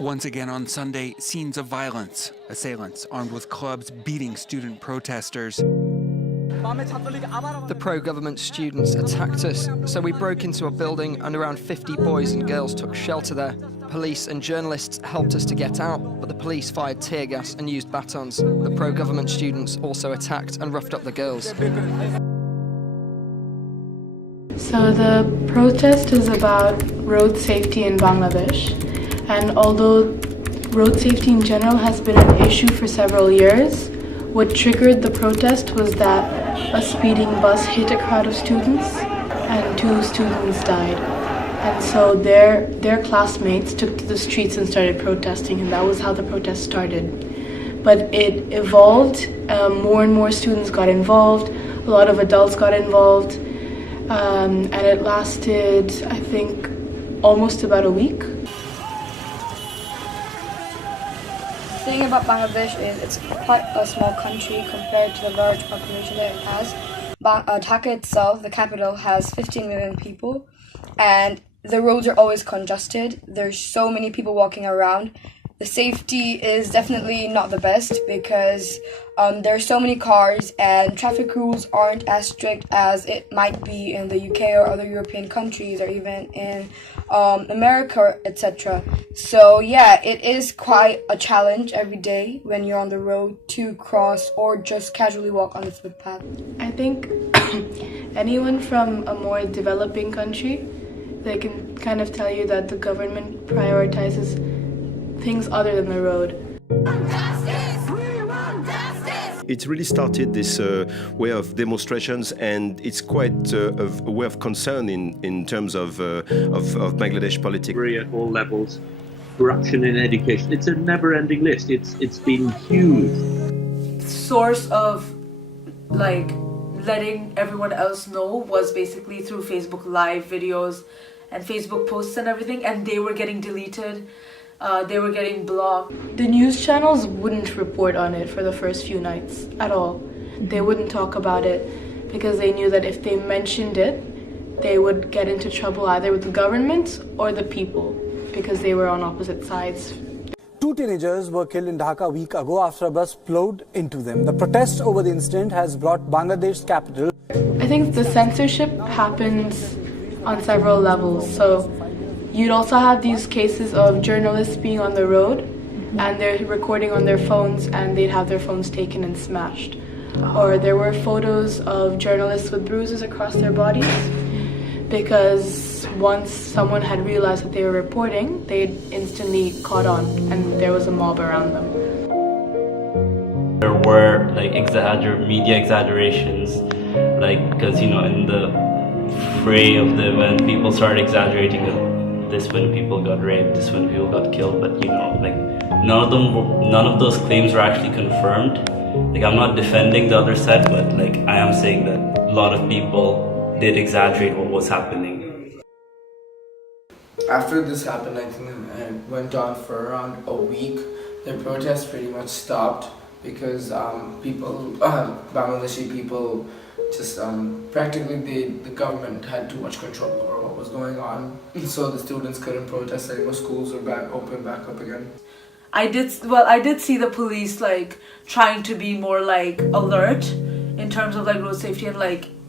Once again on Sunday, scenes of violence. Assailants armed with clubs beating student protesters. The pro-government students attacked us, so we broke into a building and around 50 boys and girls took shelter there. Police and journalists helped us to get out, but the police fired tear gas and used batons. The pro-government students also attacked and roughed up the girls. So the protest is about road safety in Bangladesh, and although road safety in general has been an issue for several years, what triggered the protest was that a speeding bus hit a crowd of students and 2 students died. And so their classmates took to the streets and started protesting, and that was how the protest started. But it evolved, more and more students got involved, a lot of adults got involved, and it lasted, I think, almost about a week. The thing about Bangladesh is it's quite a small country compared to the large population that it has. Dhaka itself, the capital, has 15 million people, and the roads are always congested. There's so many people walking around. The safety is definitely not the best because there are so many cars and traffic rules aren't as strict as it might be in the UK or other European countries or even in America, etc. So yeah, it is quite a challenge every day when you're on the road to cross or just casually walk on the footpath. I think anyone from a more developing country, they can kind of tell you that the government prioritizes things other than the road. It really started this way of demonstrations, and it's quite a way of concern in terms of Bangladesh politics. At all levels, corruption in education. It's a never-ending list. It's been huge. Source of letting everyone else know was basically through Facebook Live videos and Facebook posts and everything, and they were getting deleted. They were getting blocked. The news channels wouldn't report on it for the first few nights at all. They wouldn't talk about it because they knew that if they mentioned it, they would get into trouble either with the government or the people because they were on opposite sides. 2 teenagers were killed in Dhaka a week ago after a bus plowed into them. The protest over the incident has brought Bangladesh's capital. I think the censorship happens on several levels. So you'd also have these cases of journalists being on the road and they're recording on their phones and they'd have their phones taken and smashed. Or there were photos of journalists with bruises across their bodies because once someone had realized that they were reporting, they'd instantly caught on and there was a mob around them. There were media exaggerations, because in the fray of the event, people started exaggerating this when people got raped, this when people got killed, but none of those claims were actually confirmed. I'm not defending the other side, but I am saying that a lot of people did exaggerate what was happening. After this happened, I think it went on for around a week. The protest pretty much stopped because Bangladeshi people just practically the government had too much control over what was going on, so the students couldn't protest anymore. Schools were back up again. I did see the police trying to be more alert in terms of road safety and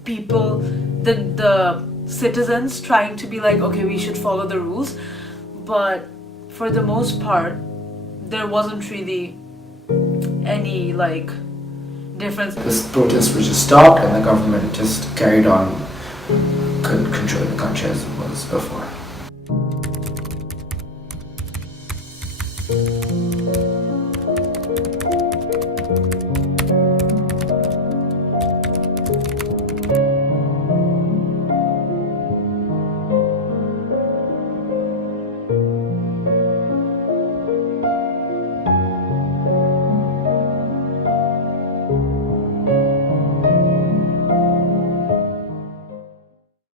people, the citizens trying to be okay, we should follow the rules, but for the most part there wasn't really any difference. This protests were just stopped and the government just carried on, couldn't control the country as it was before.